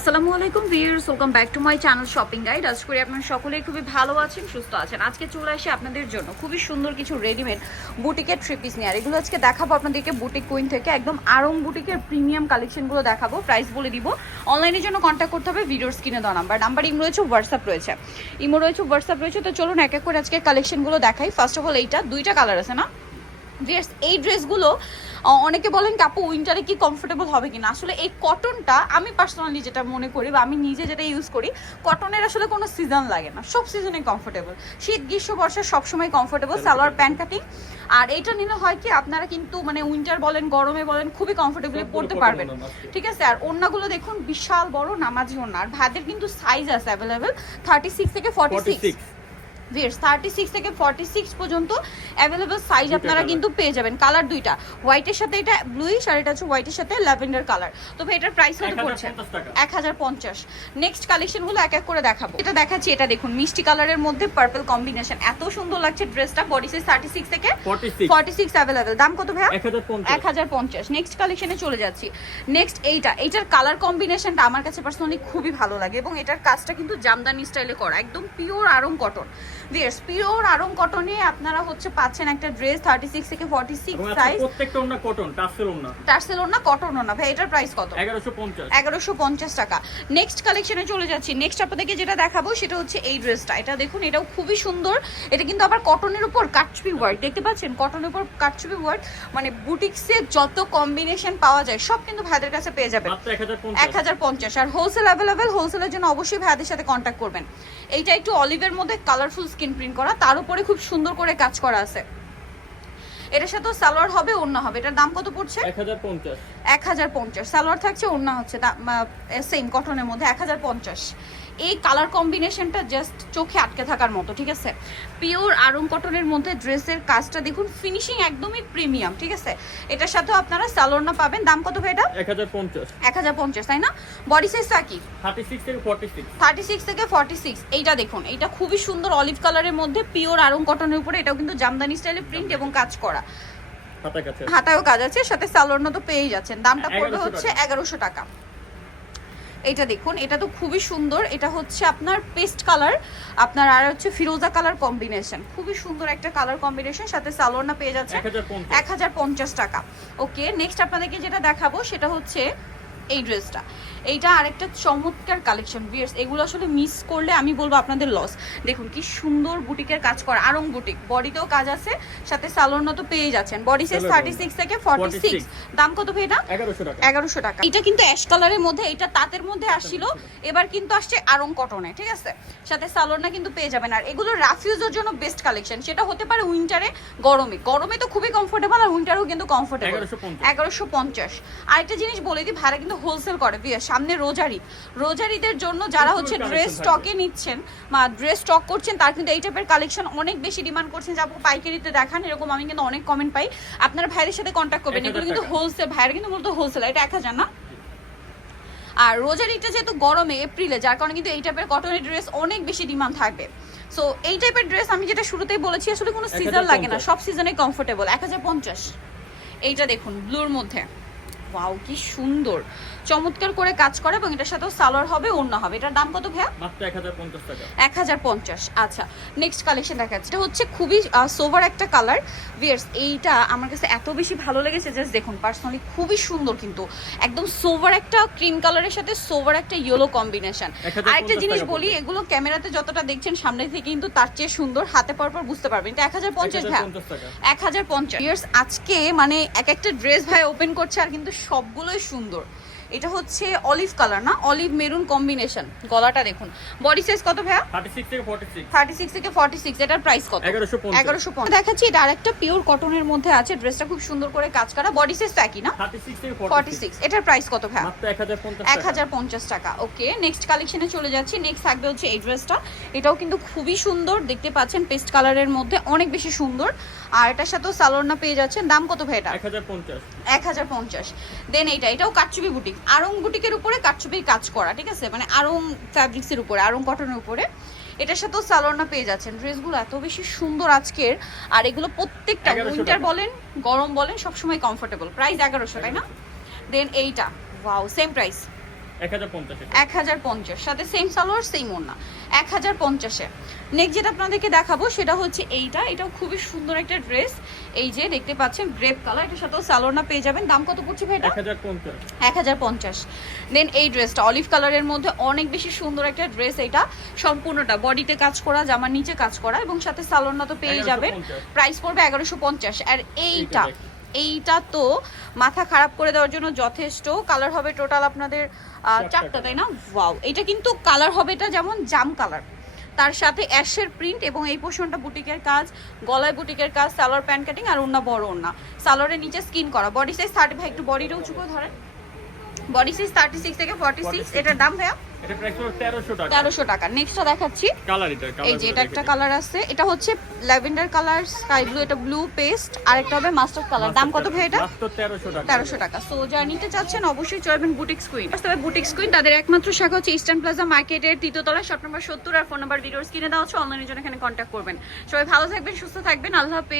আসসালামু আলাইকুম viewers, welcome back to my channel shopping guide. আশা করি আপনারা সকলেই খুবই ভালো আছেন, সুস্থ আছেন। আজকে চলে আসি আপনাদের জন্য খুবই সুন্দর কিছু রেডিমেড বুটিকের থ্রি পিস নিয়ে। আর এগুলো আজকে দেখাবো আপনাদেরকে বুটিক কুইন থেকে, একদম আরং বুটিকের প্রিমিয়াম কালেকশনগুলো দেখাবো। প্রাইস বলে দিব, অনলাইনের জন্য কন্ট্যাক্ট করতে হবে ভিডিওর স্ক্রিনে দেওয়া নাম্বার ইমো রয়েছে, হোয়াটসঅ্যাপ রয়েছে, হোয়াটসঅ্যাপ রয়েছে। তো চলুন এক এক করে আজকে কালেকশনগুলো দেখাই। ফার্স্ট অফ অল এইটা দুইটা কালার আছে না ভিউয়ার্স, এই ড্রেসগুলো অনেকে বলেন কাপু উইন্টারে কি কমফোর্টেবল হবে কিনা। আসলে এই কটনটা আমি পার্সোনালি যেটা মনে করি বা আমি নিজে যেটা ইউজ করি, কটনের আসলে কোনো সিজন লাগে না, সব সিজনে কমফোর্টেবল। শীত গ্রীষ্ম বর্ষা সবসময় কমফোর্টেবল, সালোয়ার প্যান্ট কাটিং। আর এইটা নিলে হয় কি আপনারা কিন্তু মানে উইন্টার বলেন গরমে বলেন খুবই কমফোর্টেবলি পরতে পারবেন, ঠিক আছে। আর ওড়নাগুলো দেখুন বিশাল বড় নামাজি ওড়না। আর ভাইদের কিন্তু সাইজ আছে অ্যাভেলেবেল 36 থেকে 46 ভিউয়ার্স, 36 থেকে 46 পর্যন্ত অ্যাভেলেবল সাইজ আপনারা কিন্তু পেয়ে যাবেন। কালার দুইটা, হোয়াইটের সাথে এটা ব্লুইশ আর এটা হচ্ছে হোয়াইটের সাথে ল্যাভেন্ডার কালার। তো এটার প্রাইস কত পড়ছে? 1050। নেক্সট কালেকশনগুলো এক এক করে দেখাবো। এটা দেখাচ্ছি, এটা দেখুন মিষ্টি কালারের মধ্যে পার্পল কম্বিনেশন, এত সুন্দর লাগছে ড্রেসটা। বডি সাইজ 36 থেকে 46 অ্যাভেলেবল। দাম কত ভাইয়া? 1050। নেক্সট কালেকশনে চলে যাচ্ছি। নেক্সট এইটার কালার কম্বিনেশনটা আমার কাছে পার্সোনালি খুবই ভালো লাগে এবং এটার কাজটা কিন্তু জামদানি স্টাইলে করা, একদম pure Aarong cotton. Viewers, pure Aarong কটনে আপনারা হচ্ছে পাচ্ছেন একটা ড্রেস 36 থেকে 46 সাইজ, প্রত্যেকটা ওন্না কটন, টার্সেল ওন্না, কটন ওন্না। ভাই এটার প্রাইস কত? 1150 টাকা। নেক্সট কালেকশনে চলে যাচ্ছি। নেক্সট আপনাদেরকে যেটা দেখাবো সেটা হচ্ছে এই ড্রেসটা। এটা দেখুন, এটাও খুবই সুন্দর। এটা কিন্তু আবার কটনের উপর কাটছবি ওয়ার্ক, দেখতে পাচ্ছেন কটনের উপর কাটছবি ওয়ার্ক। মানে বুটিক্সে যত কম্বিনেশন পাওয়া যায় সব কিন্তু ভাইদের কাছে পেয়ে যাবেন। মাত্র 1050। আর হোলসেল অ্যাভেলেবেল, হোলসেলের জন্য অবশ্যই ভাইদের সাথে কন্ট্যাক্ট করবেন। এইটা একটু অলিভের মধ্যে কালারফুল স্ক্রিন প্রিন্ট করা, তার উপরে খুব সুন্দর করে কাজ করা আছে। এটার সাথে সালোয়ার হবে, ওড়না হবে। এটার দাম কত পড়ছে? 1050। সালোয়ার থাকছে, ওড়না হচ্ছে সেম কটনের মধ্যে 1050। এই কালার কম্বিনেশনটা জাস্ট চোখে আটকে থাকার মতো, ঠিক আছে। পিওর আরং কটনের মধ্যে ড্রেসের কাজটা দেখুন, ফিনিশিং একদমই প্রিমিয়াম, ঠিক আছে। এটার সাথেও আপনারা সালোয়ার পাবেন। দাম কত ভাই এটা? 1050, তাই না? বডি সাইজটা কি? 36 থেকে 46। এইটা দেখুন, এইটা খুবই সুন্দর অলিভ কালারের মধ্যে পিওর আরং কটনের উপরে। এটাও কিন্তু জামদানি স্টাইলে প্রিন্ট এবং কাজ করা, হাতায়ও কাজ আছে, সাথে সালোয়ার তো পেয়েই যাচ্ছেন। দামটা পড়বে হচ্ছে 1100 টাকা। এটা দেখুন, এটা তো খুবই সুন্দর। এটা হচ্ছে আপনার পেস্ট কালার, আপনার আর হচ্ছে ফিরোজা কালার কম্বিনেশন, খুবই সুন্দর একটা কালার কম্বিনেশন, সাথে সালোয়ার পেয়ে যাচ্ছে 1050 টাকা। ওকে, নেক্সট আপনাদেরকে যেটা দেখাবো সেটা হচ্ছে এই ড্রেসটা। এইটা আরেকটা চমৎকার কালেকশন ভিউয়ার্স, এগুলো আসলে মিস করলে আমি বলবো আপনাদের লস। দেখুন কি সুন্দর বুটিকের কাজ করা, আরং বুটিক, বডিতেও কাজ আছে, সাথে সালোয়ার তো পেয়ে যাচ্ছেন। বডি সাইজ 36 থেকে 46। দাম কত ভাই এটা? 1100 টাকা। এটা কিন্তু অ্যাশ কালারের মধ্যে, এটা তাঁতের মধ্যে আসছিল, এবার কিন্তু আসছে আরং কটনে, ঠিক আছে। সাথে সালোয়ার কিন্তু পেয়ে যাবেন। আর এগুলো রাফিউজের জন্য বেস্ট কালেকশন, সেটা হতে পারে উইন্টারে, গরমে তো খুবই কমফোর্টেবল, আর উইন্টারেও কিন্তু কমফোর্টেবল। 1150। আরেকটা জিনিস বলে দিই, ভাড়া কিন্তু হোলসেল করে ভিউয়ার্স। সামনে রোজারিদের জন্য যারা হচ্ছে ড্রেস স্টকে নিচ্ছেন বা ড্রেস স্টক করছেন, তার কিন্তু এই টাইপের কালেকশন অনেক বেশি ডিমান্ড করছেন যে আপু পাইকারিতে দেখান, এরকম আমি কিন্তু অনেক কমেন্ট পাই। আপনারা ভাইয়ের সাথে কন্ট্যাক্ট করবেন, এগুলো কিন্তু হোলসেল, ভাইয়ের কিন্তু মূলত হোলসেল। এটা 1000 না। আর রোজারিটা যেহেতু গরমে এপ্রিলে, যার কারণে কিন্তু এই টাইপের কটনের ড্রেস অনেক বেশি ডিমান্ড থাকবে। সো এই টাইপের ড্রেস আমি যেটা শুরুতেই বলেছি, আসলে কোনো সিজন লাগে না, সব সিজনে কমফোর্টেবল। 1050। এইটা দেখুন ব্লুর মধ্যে, ওয়াও কি সুন্দর, চমৎকার করে কাজ করে এবং এটার সাথেও সালোয়ার হবে, ওড়না হবে। এটার দাম কত ভাইয়া? মাত্র 1050 টাকা। 1050। আচ্ছা, নেক্সট কালেকশন দেখাচ্ছি। এটা হচ্ছে খুবই সোভার একটা কালার ভিউয়ার্স। এইটা আমার কাছে এত বেশি ভালো লেগেছে, জাস্ট দেখুন, পার্সোনালি খুবই সুন্দর, কিন্তু একদম সোভার একটা ক্রিম কালারের সাথে সোভার একটা ইয়েলো কম্বিনেশন। আরেকটা জিনিস বলি, এগুলো ক্যামেরাতে যতটা দেখছেন সামনে থেকে কিন্তু তার চেয়ে সুন্দর, হাতে পর বুঝতে পারবেন। এটা 1050 ভাইয়া, 1050 ভিউয়ার্স। আজকে মানে এক একটা ড্রেস ভাই ওপেন করছে আর কিন্তু সবগুলোই সুন্দর। এটা হচ্ছে অলিভ কালার না, অলিভ মেরুন কম্বিনেশন। গলাটা দেখুন। বডি সাইজ কত ভাইয়া? 36 থেকে 46। এটার প্রাইস কত? 1150 দেখাচ্ছি। এটা আরেকটা পিওর কটনের মধ্যে আছে, ড্রেসটা খুব সুন্দর করে কাজ করা। বডি সাইজ তো একই না, 46। এটার প্রাইস কত ভাইয়া? মাত্র 1050 টাকা। ওকে, নেক্সট কালেকশনে চলে যাচ্ছি। নেক্সট থাকবে হচ্ছে এই ড্রেসটা। এটাও কিন্তু খুবই সুন্দর, দেখতে পাচ্ছেন পেস্ট কালারের মধ্যে, অনেক বেশি সুন্দর। আর এটার সাথেও সালোয়ার পেয়ে যাচ্ছেন। দাম কত ভাই এটা? 1050। দেন এটাও কাটচুপি বুটিক, আরং বুটিকের উপরে কাটচুপির কাজ করা, ঠিক আছে, মানে আরং ফ্যাব্রিক্সের উপরে, আরং কটনের উপরে। এটার সাথেও সালোয়ার পেয়ে যাচ্ছেন। ড্রেসগুলো এত বেশি সুন্দর আজকের, আর এগুলো প্রত্যেকটা উইন্টার বলেন গরম বলেন সবসময় কমফোর্টেবল। প্রাইস 1100, তাই না? দেন এইটা, ওয়াও, সেম প্রাইস 1050 1050 সাথে সেম সালোয়ার সেম ওড়না 1050-এ। নেক্সট যেটা আপনাদেরকে দেখাবো সেটা হচ্ছে এইটা, এটাও খুবই সুন্দর একটা ড্রেস। এই যে দেখতে পাচ্ছেন গ্রেপ কালার, এটার সাথেও সালোয়ারটা পেয়ে যাবেন। দাম কত পড়ছে ভাই এটা? 1050 1050। দেন এই ড্রেসটা অলিভ কালারের মধ্যে অনেক বেশি সুন্দর একটা ড্রেস। এটা সম্পূর্ণটা বডিতে কাজ করা, জামার নিচে কাজ করা এবং সাথে সালোয়ারটা তো পেয়ে যাবেন। 1150 প্রাইস পড়বে 1150। আর এইটা তো মাথা খারাপ করে দেওয়ার জন্য যথেষ্ট। কালার হবে টোটাল আপনাদের চারটা, তাই না? ওয়াও, এটা কিন্তু কালার হবে, এটা যেমন জাম কালার, তার সাথে অ্যাশের প্রিন্ট এবং এই পোর্শনটা বুটিকের কাজ, গলায় বুটিকের কাজ, সালোয়ার প্যান্ট কাটিং আর ওন্না বড় ওন্না, সালোয়ারের নিচে স্কিন করা। বডি সাইজ 30, ভাই একটু বডিটা উঁচু করে ধরেন। বডি সাইজ 36 থেকে 46। এটার দাম ভাইয়া এটা প্রাইস হলো 1300 টাকা। 1300 টাকা। নেক্সটটা দেখাচ্ছি, কালার এই যে এটা একটা কালার আছে, এটা হচ্ছে ল্যাভেন্ডার কালার, স্কাই ব্লু, এটা ব্লু পেস্ট, আর একটা হবে মাস্টার্ড কালার। দাম কত ভাই এটা? মাত্র 1300 টাকা। 1300 টাকা। সো যারা নিতে চাচ্ছেন অবশ্যই চলবেন বুটিক্স কুইন। তবে বুটিক্স কুইন তাদের একমাত্র শাখা হচ্ছে ইস্টার্ন প্লাজা মার্কেটের 3য় তলায়, শপ নাম্বার 70, আর ফোন নাম্বার ভিডিওস কিনে দেওয়া হচ্ছে। অনলাইনের জন্য এখানে কন্ট্যাক্ট করবেন। সবাই ভালো থাকবেন, সুস্থ থাকবেন, আল্লাহ হাফেজ।